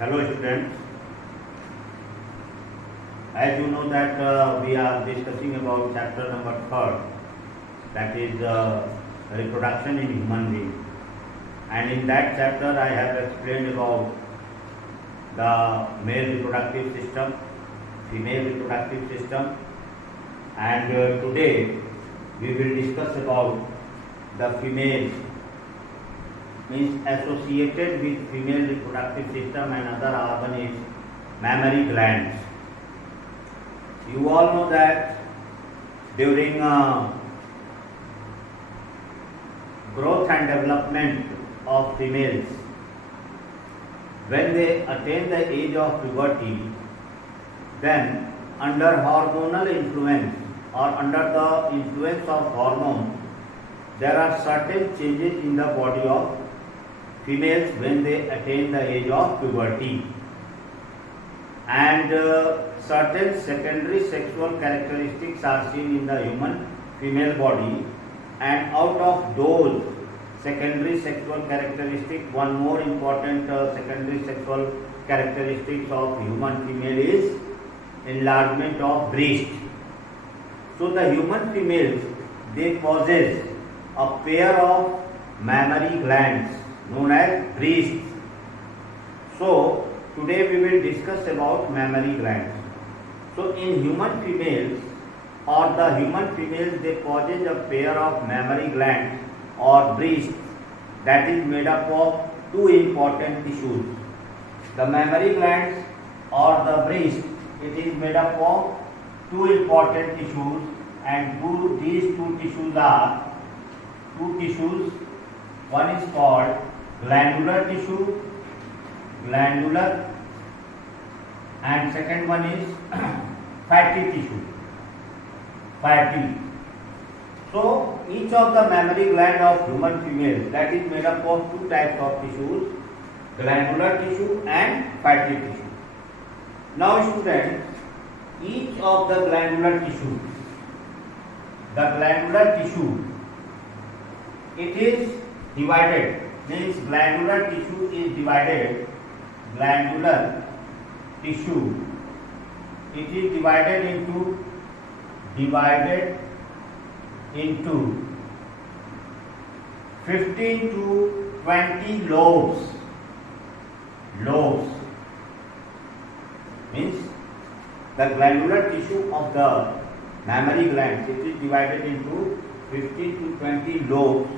Hello students, as you know that we are discussing about chapter number 3rd, that is reproduction in human being, and in that chapter I have explained about the male reproductive system, female reproductive system, and today we will discuss about the female, means associated with female reproductive system and other organ is mammary glands. You all know that during growth and development of females, when they attain the age of puberty, then under hormonal influence or under the influence of hormones, there are certain changes in the body of females when they attain the age of puberty, and certain secondary sexual characteristics are seen in the human female body, and out of those secondary sexual characteristics, one more important secondary sexual characteristics of human female is enlargement of breast. So the human females, they possess a pair of mammary glands known as breasts. So today we will discuss about mammary glands. So in human females or the human females, they possess a pair of mammary glands or breasts that is made up of two important tissues. The mammary glands or the breast, it is made up of two important tissues, and these two tissues are one is called glandular tissue, and second one is fatty tissue, fatty. So each of the mammary gland of human female, that is made up of two types of tissues, glandular tissue and fatty tissue. Now students, each of the glandular tissue, it is divided, means glandular tissue is divided, it is divided into 15 to 20 lobes, means the glandular tissue of the mammary glands, it is divided into 15 to 20 lobes,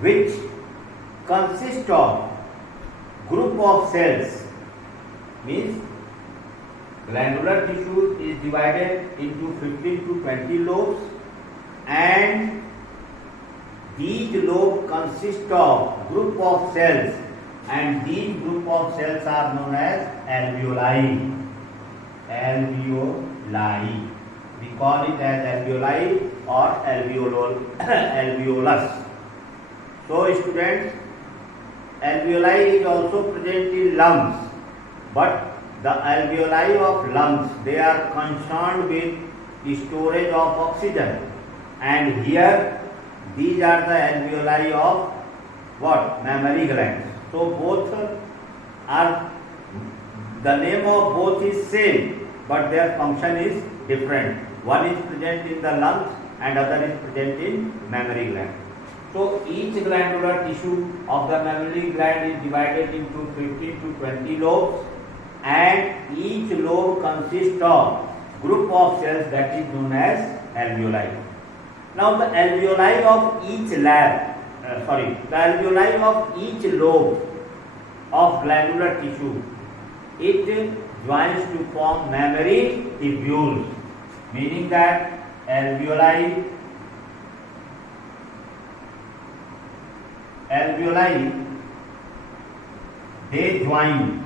which consist of group of cells, means glandular tissue is divided into 15 to 20 lobes, and these lobes consist of group of cells, and these group of cells are known as alveoli. We call it as alveoli or alveolus. So students, alveoli is also present in lungs, but the alveoli of lungs, they are concerned with the storage of oxygen, and here these are the alveoli of what? Mammary glands. So both are, the name of both is same, but their function is different. One is present in the lungs and other is present in mammary gland. So each glandular tissue of the mammary gland is divided into 15 to 20 lobes, and each lobe consists of group of cells that is known as alveoli. Now the alveoli of each lobe of glandular tissue, it joins to form mammary tubules, meaning that alveoli they join,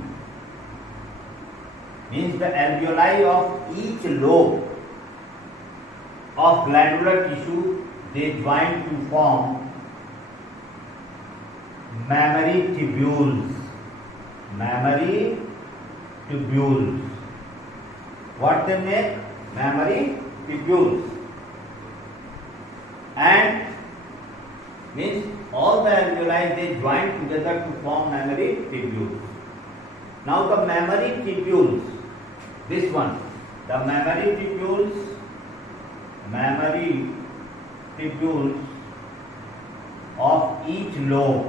means the alveoli of each lobe of glandular tissue, they join to form mammary tubules. What they make? Mammary tubules. And means all the alveoli, they join together to form mammary tubules. Now the mammary tubules, this one, the mammary tubules of each lobe,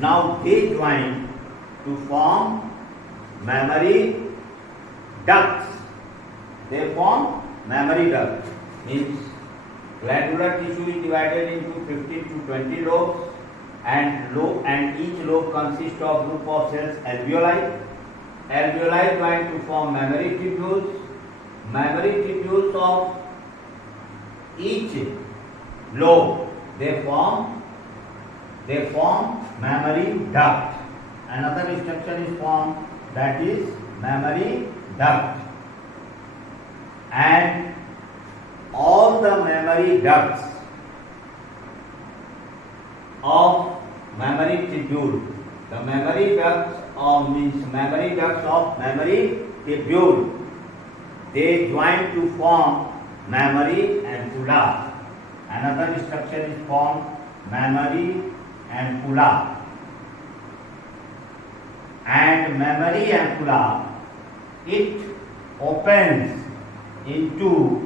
now they join to form mammary ducts. They form mammary ducts. Means glandular tissue is divided into 15 to 20 lobes, and each lobe consists of group of cells alveoli. Alveoli join to form mammary tubules. Mammary tubules of each lobe, they form mammary duct. Another structure is formed, that is mammary duct. And all the mammary ducts of mammary tubule, the mammary ducts of mammary tubule, they join to form mammary ampulla. Another structure is formed, mammary ampulla. And mammary ampulla, it opens into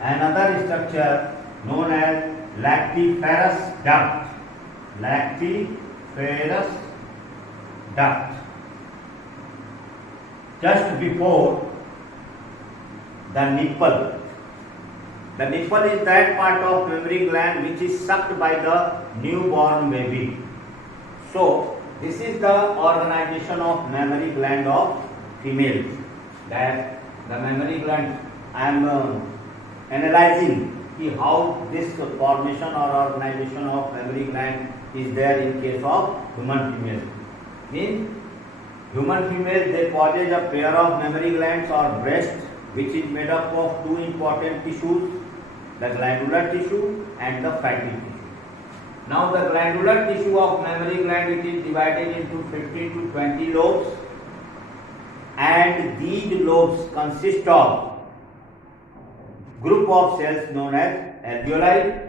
another structure known as lactiferous duct. Just before the nipple. The nipple is that part of mammary gland which is sucked by the newborn baby. So this is the organization of mammary gland of females. That the mammary gland, I am analyzing how this formation or organization of mammary gland is there in case of human female. Means human female, they possess a pair of mammary glands or breasts, which is made up of two important tissues, the glandular tissue and the fatty tissue. Now the glandular tissue of mammary gland, it is divided into 15 to 20 lobes, and these lobes consist of group of cells known as alveoli.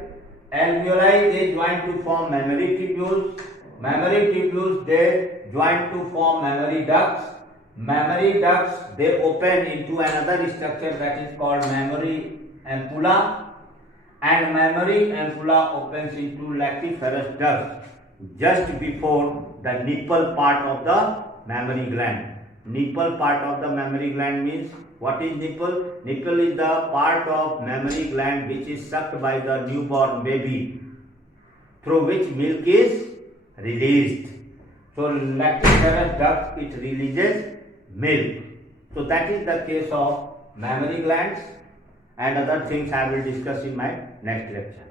Alveoli, they join to form mammary tubules. Mammary tubules, they join to form mammary ducts. Mammary ducts, they open into another structure that is called mammary ampulla, and mammary ampulla opens into lactiferous duct just before the nipple part of the mammary gland. Nipple part of the mammary gland means, what is nipple? Nipple is the part of mammary gland which is sucked by the newborn baby, through which milk is released. So lactiferous duct, it releases milk. So that is the case of mammary glands, and other things I will discuss in my next lecture.